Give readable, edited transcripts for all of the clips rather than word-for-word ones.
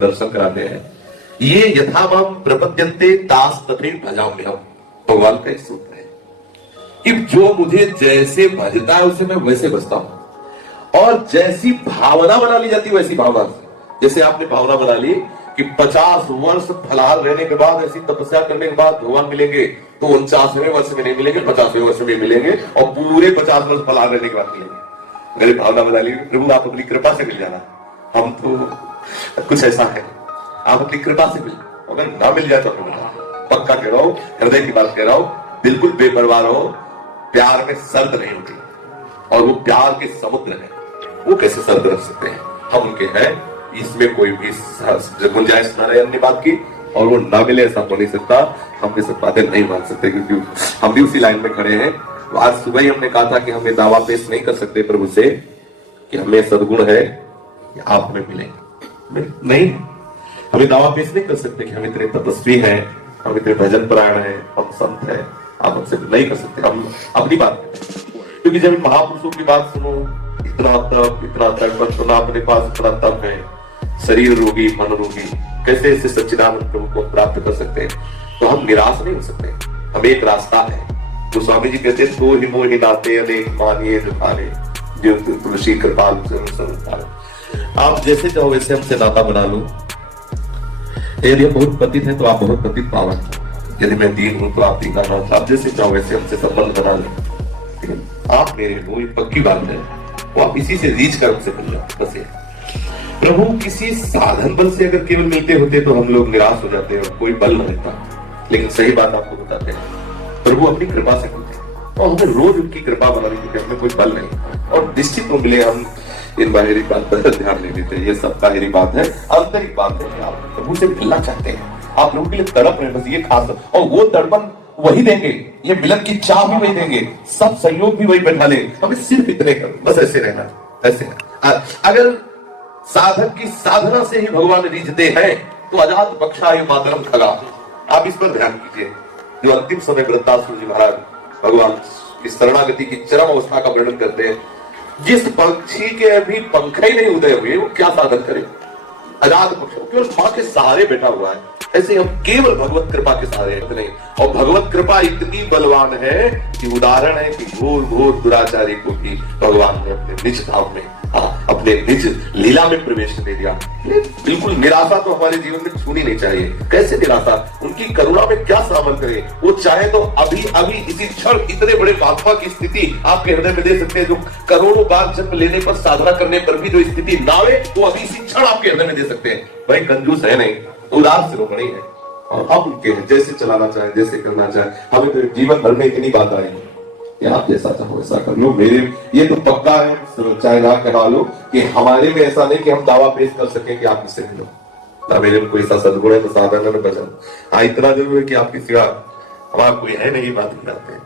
दर्शन कराते हैं। ये यथामाम प्रपद्यन्ते तास तथैव भजाम्यहम्, भगवान का एक सूत्र है कि जो मुझे जैसे भजता है उसे मैं वैसे बजता हूं, और जैसी भावना बना ली जाती है वैसी भावना से। जैसे आपने भावना बना ली कि 50 वर्ष फलाहार रहने के बाद, ऐसी तपस्या करने के बाद भगवान मिलेंगे, तो 49वें वर्ष में नहीं मिलेंगे, 50वें वर्ष में मिलेंगे, और पूरे 50 वर्ष फलाहार रहने के बाद मिलेंगे। मेरी भावना बना ली, प्रभु आप अपनी कृपा से मिल जाना, हम तो कुछ ऐसा है, आप अपनी कृपा से मिल, अगर ना मिल जाए तो हमें बता। पक्का कह रहा हूं, हृदय की बात कह रहा हूं, बिल्कुल बेपरवाह रहो। प्यार में शर्त नहीं होती, और वो प्यार के समुद्र है, वो कैसे शर्त रख सकते हैं? हम उनके हैं, इसमें कोई भी गुंजाइश न रहे अन्य बात की, और वो ना मिले ऐसा हो नहीं सकता। हम ये सब बातें नहीं मान सकते, क्योंकि हम भी उसी लाइन में खड़े हैं। तो आज सुबह ही हमने कहा था कि हमें दावा पेश नहीं कर सकते प्रभु से कि हमें सद्गुण है कि आप हमें मिलेंगे, नहीं। हमें दावा पेश नहीं कर सकते कि हम इतने तपस्वी हैं, हम इतने भजन परायण हैं, हम संत हैं, आप हमसे नहीं कर सकते। हम अपनी बात करते हैं, क्योंकि जब महापुरुषों की बात सुनो, इतना तप सुना, अपने पास इतना तप है, शरीर रोगी मन रोगी, कैसे ऐसे सच्चिदानंद प्रभु को प्राप्त कर सकते हैं? तो हम निराश नहीं हो सकते। हम एक रास्ता है, तो स्वामी जी कहते हैं, तो ही मोहि नाते अनेक मानिए जुखाने, जो तुलसी कृपाल आप जैसे चाहो वैसे हमसे नाता बना लो। यदि हम बहुत पतित हैं तो आप बहुत पतित पावन, यदि मैं दीन हूं तो आप दीनानाथ, आप जैसे चाहो वैसे हमसे संबंध बना लो। लेकिन आप मेरे हो, ये पक्की बात है, वो आप इसी से रीच कर हमसे मिल जाओ, बस ये। प्रभु किसी साधन बल से अगर केवल मिलते होते तो हम लोग निराश हो जाते हैं, कोई बल न रहता। लेकिन सही बात आपको बताते हैं, प्रभु अपनी कृपा से मिलते हैं, और हमें रोज उनकी कृपा बना ली, क्योंकि हमें कोई बल नहीं। और निश्चित में मिले, हम इन बाहरी बात पर ध्यान नहीं देते, ये सब बाहरी बात है। आंतरिक बात है कि आप प्रभु से मिलना चाहते हैं, आप लोगों के लिए तड़प रहे, बस ये खास, और वो तड़पन वही देंगे, ये मिलन की चाह भी वही देंगे, सब सहयोग भी वही बैठा लेंगे। हमें सिर्फ इतने कर, बस ऐसे रहना, ऐसे। अगर साधक की साधना से ही भगवान रीझते हैं तो अजात बख्शायु मातरम खगा। आप इस पर ध्यान कीजिए। जो अंतिम समय वृत्तासुर जी महाराज भगवान की शरणागति की चरम अवस्था का वर्णन करते हैं, जिस पक्षी के अभी पंख ही नहीं उदय हुए, वो क्या साधन करे? अजात पक्षी केवल मां के सहारे बैठा हुआ है। ऐसे हम केवल भगवत कृपा के सहारे नहीं, और भगवत कृपा इतनी बलवान है कि उदाहरण है कि घोर घोर दुराचारी को भी भगवान ने अपने निज धाम में, अपने निज लीला में प्रवेश दे दिया। बिल्कुल निराशा तो हमारे जीवन में छूनी नहीं चाहिए। कैसे निराशा? उनकी करुणा में क्या शामिल करें? वो चाहे तो अभी अभी इसी क्षण इतने बड़े महात्मा की स्थिति आपके हृदय में दे सकते हैं, जो करोड़ों बार जन्म लेने पर, साधना करने पर भी जो स्थिति ना आवे, वो अभी इसी क्षण आपके हृदय में दे सकते हैं। भाई कंजूस है नहीं, उदार शिरोमणि है, और अब उनके जैसे चलाना चाहे, जैसे करना चाहे। हमें तो जीवन भर में इतनी बात आई है कि आप जैसा चाहो वैसा कर लो। मेरे ये तो पक्का है, चाहे ना करा लो, कि हमारे में ऐसा नहीं कि हम दावा पेश कर सके कि आप इससे मिलो ना, मेरे में कोई ऐसा सद्गुण है तो साधन में भजन। हाँ, इतना जरूर है कि आपकी सिवा हमारा कोई है नहीं, बात करते हैं।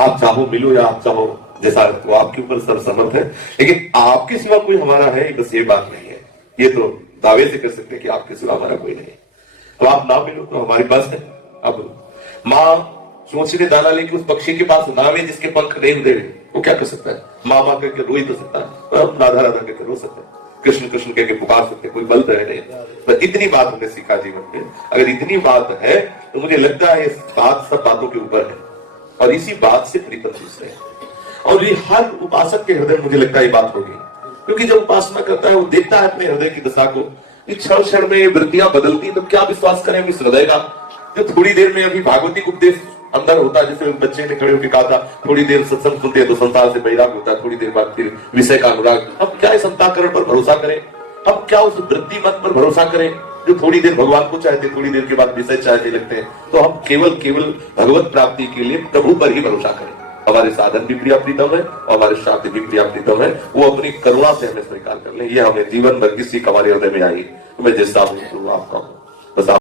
आप चाहो मिलो या आप चाहो जैसा, तो आपके ऊपर सब समर्थ है, लेकिन आपके सिवा कोई हमारा है, बस ये बात नहीं है। ये तो दावे से कर सकते हैं कि आपके सिवा हमारा कोई नहीं। तो आप ना मिलो तो हमारी बस है। अब माँ चोंच ने दाना लेके उस पक्षी के पास नावे जिसके पंख नहीं उड़े, वो क्या कर सकता है? माँ माँ करके रो ही तो सकता है, राधा राधा करके रो सकता है, कृष्ण कृष्ण कहकर पुकार सकते, कोई बल तो है नहीं। तो इतनी बात हमने सीखा जीवन में। अगर इतनी बात है तो मुझे लगता है इस बात सब बातों के ऊपर है, और इसी बात से परिपंथ है। और ये हर उपासक के हृदय में मुझे लगता है ये बात होगी, क्योंकि जब उपासना करता है वो देखता है अपने हृदय की दशा को, क्षण क्षण में वृत्तियां बदलती, तो क्या विश्वास करें इस हृदय का, जो थोड़ी देर में अभी भागवती उपदेश अंदर होता है। जैसे बच्चे ने खड़े होकर कहा था, थोड़ी देर सत्संग सुनते हैं तो संसार से बैराग होता है, थोड़ी देर बाद फिर विषय का अनुराग। हम क्या इस अंतःकरण पर भरोसा करें? हम क्या उस वृत्ति मत पर भरोसा करें जो थोड़ी देर भगवान को चाहते, थोड़ी देर के बाद विषय चाहते लगते हैं? तो हम केवल भगवत प्राप्ति के लिए प्रभु पर ही भरोसा करें। हमारे साधन भी प्रिया प्रीतम है और हमारे शांति भी प्रिया प्रीतम है, वो अपनी करुणा से हमें स्वीकार कर ले। ये हमें जीवन भर की सीख हमारे हृदय में आई। मैं जैसा हूँ आपका हूँ।